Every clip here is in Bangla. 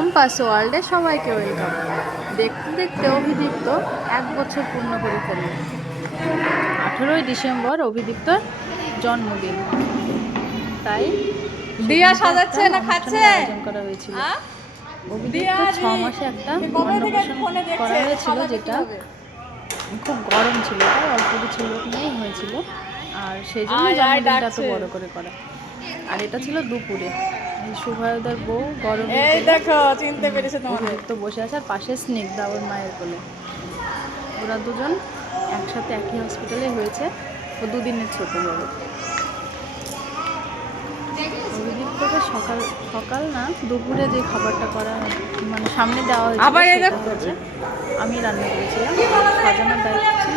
সম্পাস ওয়ার্ল্ডে সবাইকে ওয়েলকাম। দেখতে দেখতে অভিদীপ্ত 1 বছর পূর্ণ করে ফেলল। 18ই ডিসেম্বর অভিদীপ্তর জন্মদিন, তাই দিয়া সাজাচ্ছে না খাচ্ছে আয়োজন করা হয়েছিল। অভিদীপ্ত 6 মাসে একটা অন্নপ্রাশন করা হয়েছিল, যেটা খুব গরম ছিল, তাই অল্প কিছু লোক নিয়েই হয়েছিল, আর সেই জন্য জন্মদিনটা এত বড় করে করা। আর এটা ছিল দুপুরে। এই শুভদার বউ গরমে দেখো চিনতে পেরেছে তোমাদের। তো বসে আছে, আর পাশে স্নিগ্ধা ওর মায়ের কোলে। ওরা দুজন একসাথে একই হসপিটালে হয়েছে। ও 2 দিনের ছোট বড়। অভিদীপ্তকে সকাল না দুপুরে যে খাবারটা করা মানে সামনে দেওয়া হয়েছে, আমি রান্না করেছিলাম। সাজানোর দায়িত্ব ছিল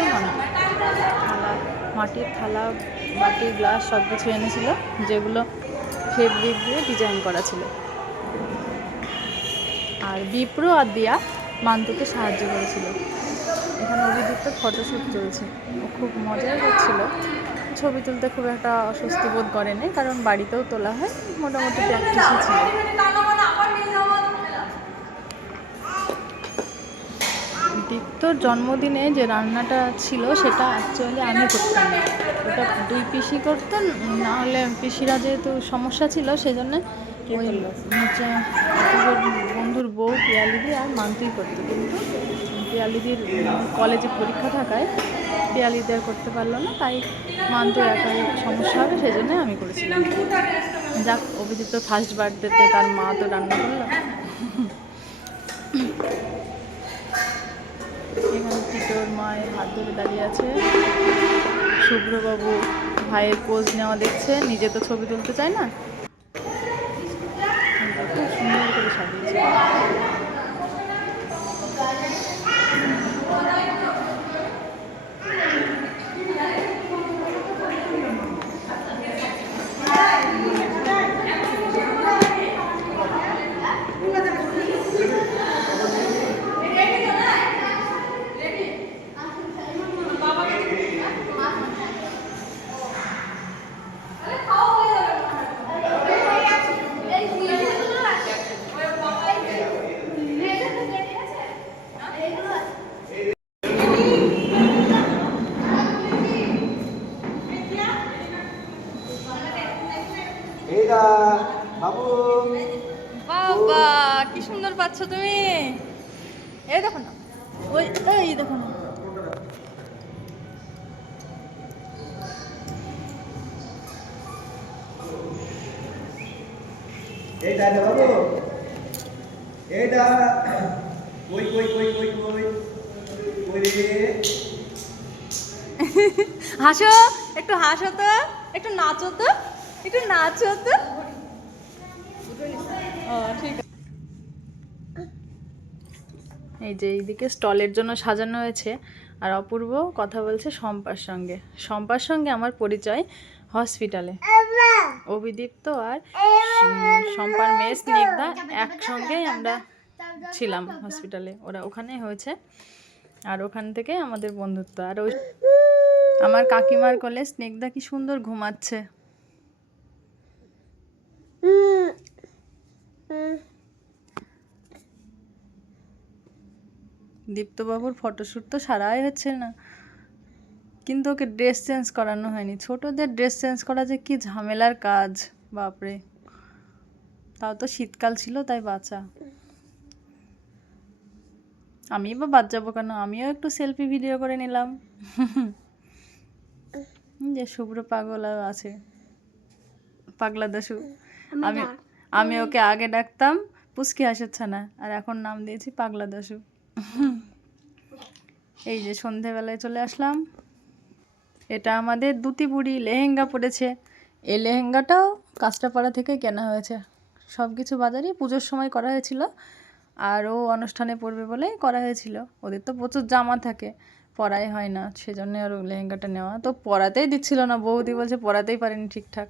মাটির থালা, বাটি, গ্লাস সব কিছু এনেছিল, যেগুলো ফেব্রিক দিয়ে ডিজাইন করা ছিল। আর বিপ্র আর দিয়া মান্তুকে সাহায্য করেছিল। এখানে অভিদীপ্তর ফটোশ্যুট চলছে। ও খুব মজাই করছিল। ছবি তুলতে খুব একটা অস্বস্তি বোধ করেনি, কারণ বাড়িতেও তোলা হয়, মোটামুটি প্র্যাকটিসই ছিল। দীপ্তর জন্মদিনে যে রান্নাটা ছিল সেটা অ্যাকচুয়ালি আমি করতাম না, ওটা 2 পিসি করতেন। না হলে পিসিরা যেহেতু সমস্যা ছিল, সেজন্য ওই হচ্ছে বন্ধুর বউ পিয়ালিদি আর মান্তুই করতো। কিন্তু পিয়ালিদির কলেজে পরীক্ষা থাকায় পিয়ালিদি আর করতে পারলো না, তাই মান্তু একাই সমস্যা হবে, সেই জন্যই আমি করেছিলাম। যাক, অভিজিৎ ফার্স্ট বার্থডেতে তার মা তো রান্না করলো। এখানে টিটোর মায়ের হাত ধরে দাঁড়িয়ে আছে। শুভ্রবাবু ভাইয়ের পোজ নেওয়া দেখছে, নিজে তো ছবি তুলতে চায় না। খুব সুন্দর করে সাজিয়েছে। বাবা কি সুন্দর পাচ্ছ তুমি। এই দেখো না, এই দেখো না। এইটা বাবু, এইটা কই কই কই কই কই কই রে। হাসো, একটু হাসো তো, একটু নাচো তো, একটু নাচো তো। ও ঠিক আছে। এই যে এইদিকে স্টলের জন্য সাজানো হয়েছে, আর অপূর্ব কথা বলছে শম্পার সঙ্গে। শম্পার সঙ্গে আমার পরিচয় হসপিটালে। অভিদীপ্ত আর শম্পার মেয়ে স্নিগ্ধা একসঙ্গেই আমরা ছিলাম হসপিটালে, ওরা ওখানে হয়েছে, আর ওখান থেকে আমাদের বন্ধুত্ব। আর ওই আমার কাকিমার কোলে স্নিগ্ধা কি সুন্দর ঘুমাচ্ছে। দীপ্তবাবুর ফটোশ্যুট তো সারাই হচ্ছে না, কিন্তু ওকে ড্রেস চেঞ্জ করানো হয়নি। ছোটদের ড্রেস চেঞ্জ করা যে কি ঝামেলার কাজ, বাপরে। তাও তো শীতকাল ছিল, তাই বাঁচা। আমি বা বাদ যাবো কেন, আমিও একটু সেলফি ভিডিও করে নিলাম। যে শুভ্র পাগল আছে, পাগলা দাশু। আমি ওকে আগে ডাকতাম পুচকি হাসেচ্ছে না, আর এখন নাম দিয়েছি পাগলা দাশু। এই যে সন্ধেবেলায় চলে আসলাম। এটা আমাদের দুতি বুড়ি লেহেঙ্গা পরেছে। এই লেহেঙ্গাটাও কাঁচরাপাড়া থেকে কেনা হয়েছে। সব কিছু বাজারই পুজোর সময় করা হয়েছিল, আর ও অনুষ্ঠানে পরবে বলেই করা হয়েছিল। ওদের তো প্রচুর জামা থাকে, পরাই হয় না, সেজন্য আর লেহেঙ্গাটা নেওয়া। তো পরাতেই দিচ্ছিল না, বৌদি বলছে পরাতেই পারেনি ঠিকঠাক,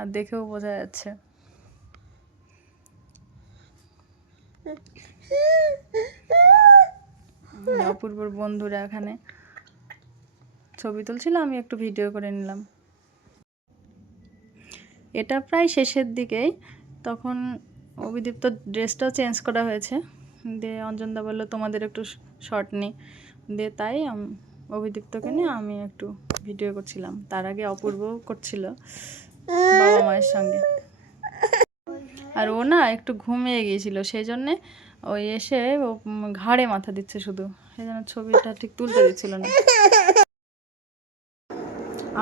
আর দেখেও বোঝা যাচ্ছে। অপূর্বর বন্ধুরা এখানে ছবি তুলছিল, আমি একটু ভিডিও করে নিলাম। এটা প্রায় শেষের দিকেই, তখন অভিদীপ্ত ড্রেসটাও চেঞ্জ করা হয়েছে, দিয়ে অঞ্জনদা বললো তোমাদের একটু শর্ট নিই, দিয়ে তাই অভিদীপ্তকে নিয়ে আমি একটু ভিডিও করছিলাম। তার আগে অপূর্বও করছিল বাবা মায়ের সঙ্গে। আর ও না একটু ঘুমিয়ে গিয়েছিল, সেই জন্যে ওই এসে ও ঘাড়ে মাথা দিচ্ছে শুধু, সেই জন্য ছবিটা ঠিক তুলতে দিচ্ছিল না।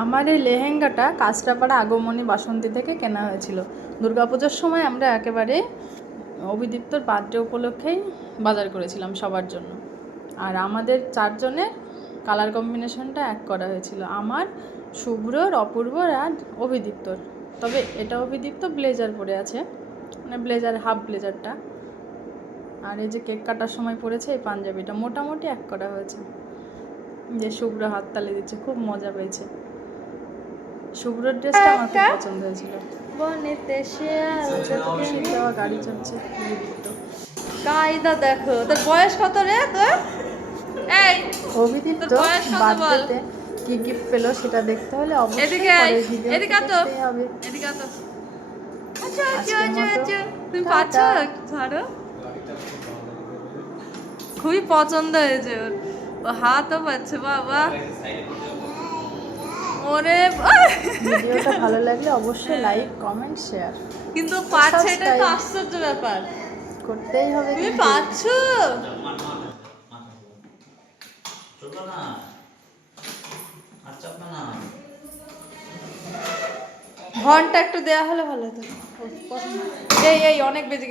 আমার এই লেহেঙ্গাটা কাঁচরাপাড়া আগমনী বাসন্তী থেকে কেনা হয়েছিল। দুর্গাপুজোর সময় আমরা একেবারে অভিদীপ্তর বার্থডে উপলক্ষেই বাজার করেছিলাম সবার জন্য। আর আমাদের চারজনের কালার কম্বিনেশনটা এক করা হয়েছিল, আমার, শুভ্রর, অপূর্বর আর অভিদীপ্তর। তবে এটা অভিদীপ্ত ব্লেজার পরে আছে, মানে ব্লেজার, হাফ ব্লেজারটা। আর এই যে কেক কাটার সময় পরেছে এই পাঞ্জাবিটা, মোটামুটি এক করা হয়েছে। যে শুভ্র হাততালি দিচ্ছে, খুব মজা পেয়েছে। শুভ্রর ড্রেসটা আমার খুব পছন্দ হয়েছিল। বনেতে গাড়ি চলছে। কায়দা দেখো, তোর বয়স কত রে তোর? এই অভিদীপ্ত তোর বয়স কত বল? বার্থডেতে কি গিফট পেলো সেটা দেখতে হলে অবশ্যই এদিকে আয়, পরের ভিডিওতে এদিকে আয় তো। দেখতেই হবে। এদিকে আয় তো। আচ্ছা আচ্ছা আজকের আচ্ছা মতো আচ্ছা, তুমি টাটা। পাচ্ছ? ধরো, খুবই পছন্দ হয়েছে ওর। ও হাতও পাচ্ছে, বাবা ওরে ভিডিওটা ভালো লাগলে অবশ্যই লাইক, কমেন্ট, শেয়ার কিন্তু পাচ্ছে, এটা তো Subscribe আশ্চর্য ব্যাপার। করতেই হবে। তুমি কিন্তু পাচ্ছ? ঘন্টা একটু দেয়া হলে ভালো হতো। এই এই অনেক বেজে গেছে।